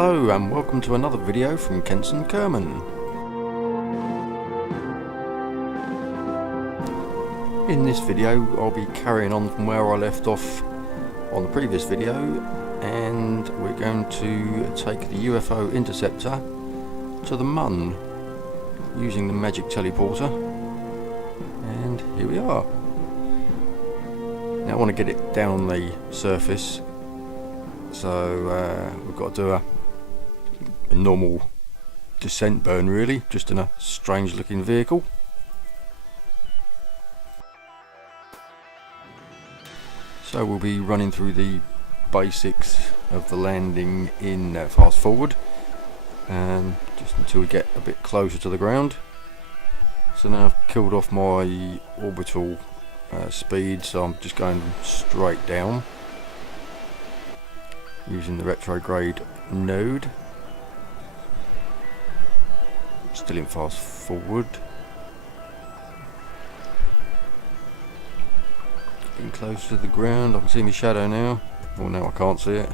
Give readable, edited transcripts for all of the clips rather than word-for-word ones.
Hello and welcome to another video from Kenson Kerman. In this video I'll be carrying on from where I left off on the previous video, and we're going to take the UFO Interceptor to the Mun using the magic teleporter, and here we are. Now I want to get it down on the surface, so we've got to do a normal descent burn, really, just in a strange looking vehicle. So we'll be running through the basics of the landing in fast forward, just until we get a bit closer to the ground. So now I've killed off my orbital speed, so I'm just going straight down using the retrograde node. Still in fast forward. Getting close to the ground. I can see my shadow now. Well, now I can't see it.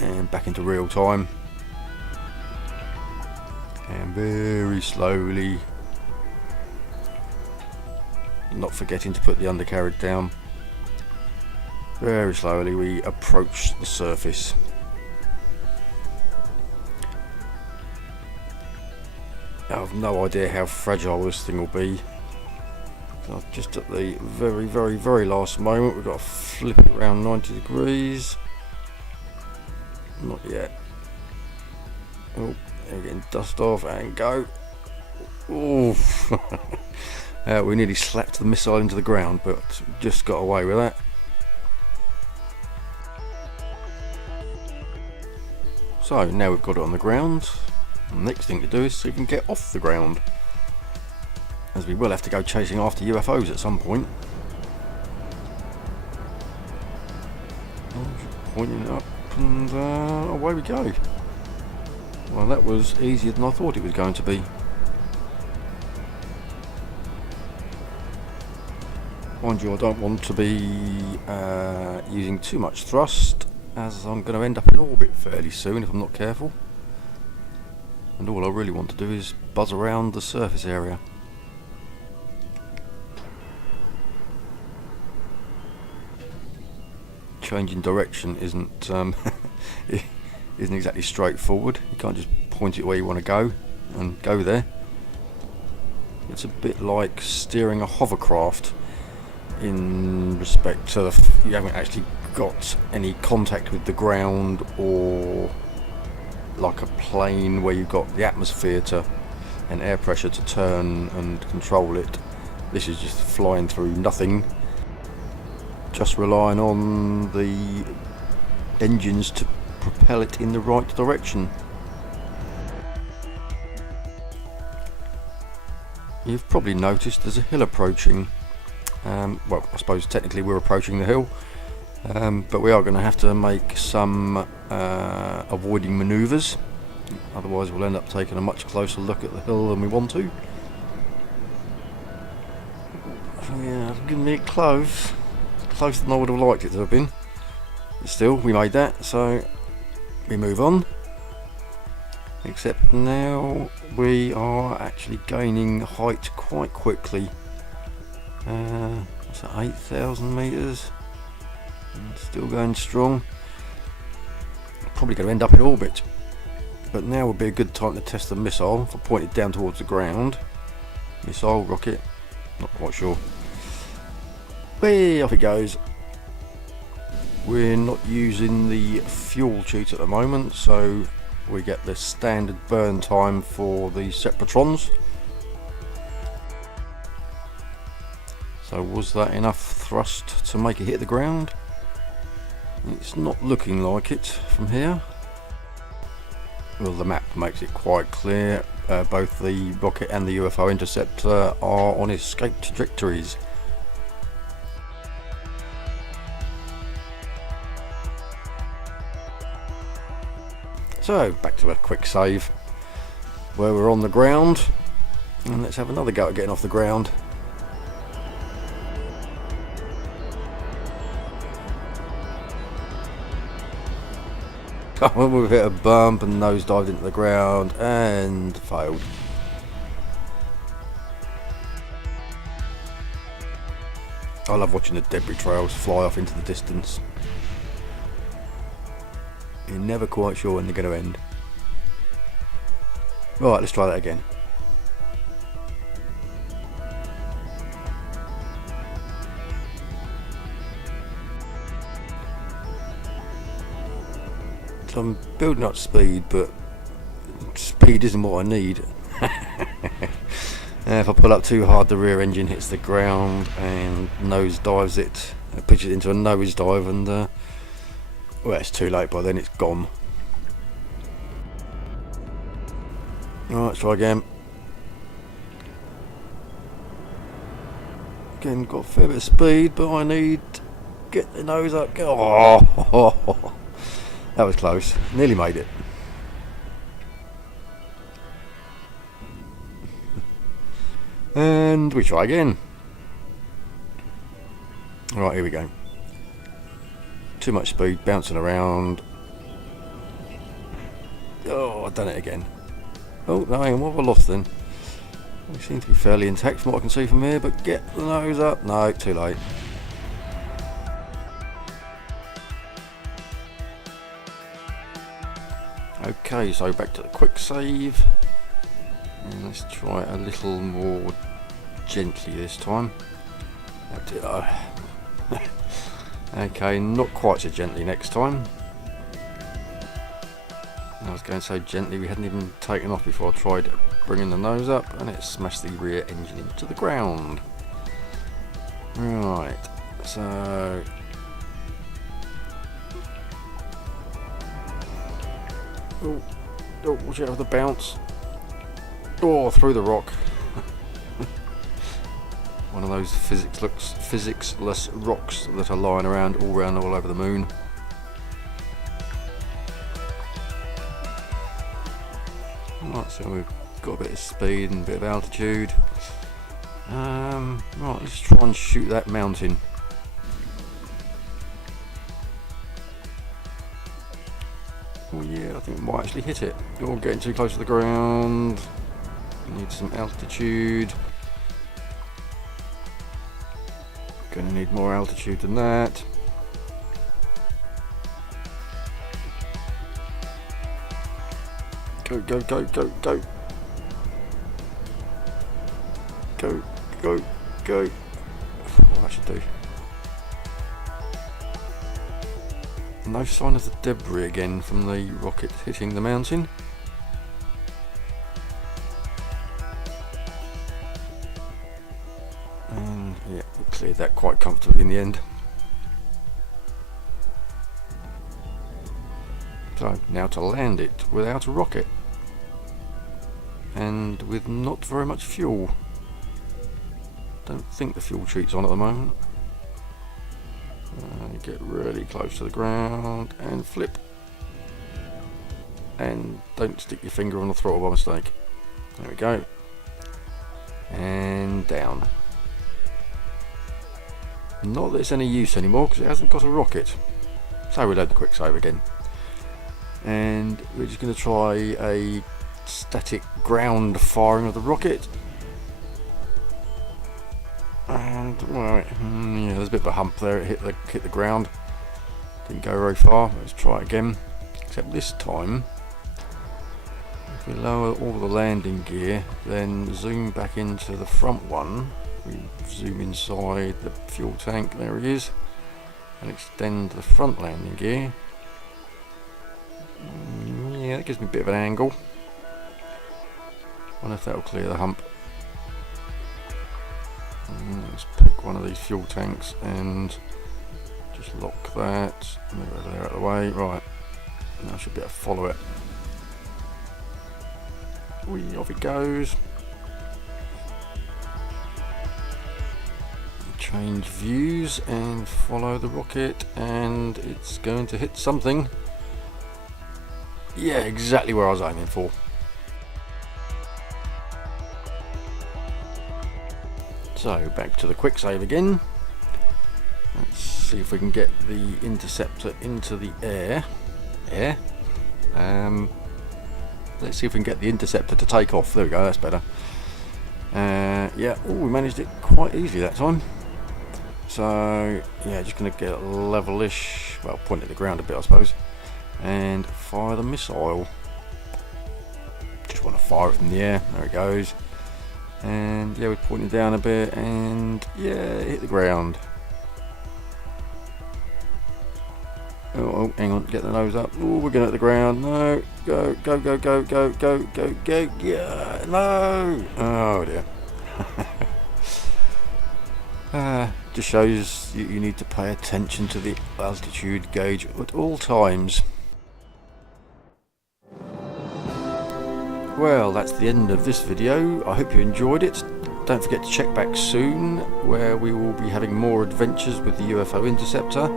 And back into real time. And very slowly, not forgetting to put the undercarriage down, very slowly we approach the surface. I have no idea how fragile this thing will be. So just at the very last moment we've got to flip it around 90 degrees. Not yet. Oh, we're getting dust off and go. Oh, we nearly slapped the missile into the ground, but just got away with that. So now we've got it on the ground. The next thing to do is see if we can get off the ground, as we will have to go chasing after UFOs at some point. Pointing up, and away we go. Well, that was easier than I thought it was going to be. Mind you, I don't want to be using too much thrust, as I'm going to end up in orbit fairly soon if I'm not careful. And all I really want to do is buzz around the surface area. Changing direction isn't isn't exactly straightforward. You can't just point it where you want to go and go there. It's a bit like steering a hovercraft, in respect to you haven't actually got any contact with the ground, or like a plane where you've got the atmosphere and air pressure to turn and control it. This is just flying through nothing, just relying on the engines to propel it in the right direction. You've probably noticed there's a hill approaching. Well, I suppose technically we're approaching the hill, but we are going to have to make some avoiding manoeuvres, otherwise we'll end up taking a much closer look at the hill than we want to. So yeah, I've given it closer than I would have liked it to have been, but still we made that, so we move on. Except now we are actually gaining height quite quickly. What's that, 8,000 metres? Still going strong. Probably going to end up in orbit, but now would be a good time to test the missile. If I point it down towards the ground, missile, rocket, not quite sure. Way off it goes. We're not using the fuel cheat at the moment, so we get the standard burn time for the Separatrons. So was that enough thrust to make it hit the ground? It's not looking like it from here. Well, the map makes it quite clear. Both the rocket and the UFO Interceptor are on escape trajectories. So back to a quick save where we're on the ground, and let's have another go at getting off the ground. I went with a bit of bump and nosedived into the ground and failed. I love watching the debris trails fly off into the distance. You're never quite sure when they're going to end. Right, let's try that again. So I'm building up speed, but speed isn't what I need. If I pull up too hard, the rear engine hits the ground and nose dives it, pitches it into a nose dive, and well, it's too late by then, it's gone. Alright, let's try again. Again, got a fair bit of speed, but I need to get the nose up. Oh, that was close. Nearly made it. And we try again. Right, here we go. Too much speed, bouncing around. Oh, I've done it again. Oh, no, hang on, what have I lost then? We seem to be fairly intact from what I can see from here, but get the nose up. No, too late. Okay, so back to the quick save. And let's try it a little more gently this time. Okay, not quite so gently next time. I was going so gently we hadn't even taken off before I tried bringing the nose up, and it smashed the rear engine into the ground. Right, so oh, watch out for the bounce. Oh, through the rock. One of those physicsless rocks that are lying around all over the moon. Right, so we've got a bit of speed and a bit of altitude. Right, let's try and shoot that mountain. Oh yeah, I think we might actually hit it. Oh, getting too close to the ground. Need some altitude. Gonna need more altitude than that. Go, go, go, go, go. Go, go, go. Oh, that should do. No sign of the debris again from the rocket hitting the mountain. And yeah, we cleared that quite comfortably in the end. So now to land it without a rocket and with not very much fuel. Don't think the fuel cheat's on at the moment. Get really close to the ground and flip, and don't stick your finger on the throttle by mistake. There we go, and down. Not that it's any use anymore because it hasn't got a rocket. So we load the quick save again, and we're just going to try a static ground firing of the rocket. And right, yeah, there's a bit of a hump there. It hit the ground. Didn't go very far. Let's try it again. Except this time, if we lower all the landing gear, then zoom back into the front one. We zoom inside the fuel tank. There it is, and extend the front landing gear. Yeah, that gives me a bit of an angle. Wonder if that'll clear the hump. Let's pick one of these fuel tanks and just lock that. Move it there out of the way. Right, now I should be able to follow it. Whee, off it goes. Change views and follow the rocket, and it's going to hit something. Yeah, exactly where I was aiming for. So back to the quick save again. Let's see if we can get the interceptor into the air. Let's see if we can get the interceptor to take off. There we go, that's better. Yeah, oh, we managed it quite easily that time. So yeah, just going to get it level-ish, well, point at the ground a bit I suppose, and fire the missile. Just want to fire it in the air. There it goes. And yeah, we're pointing down a bit, and yeah, hit the ground. Oh, hang on, get the nose up. Oh, we're going at the ground. No, go, go, go, go, go, go, go, go. Yeah, no. Oh dear. Just shows you need to pay attention to the altitude gauge at all times. Well, that's the end of this video. I hope you enjoyed it. Don't forget to check back soon, where we will be having more adventures with the UFO Interceptor.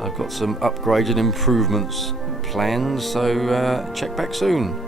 I've got some upgrades and improvements planned, so check back soon.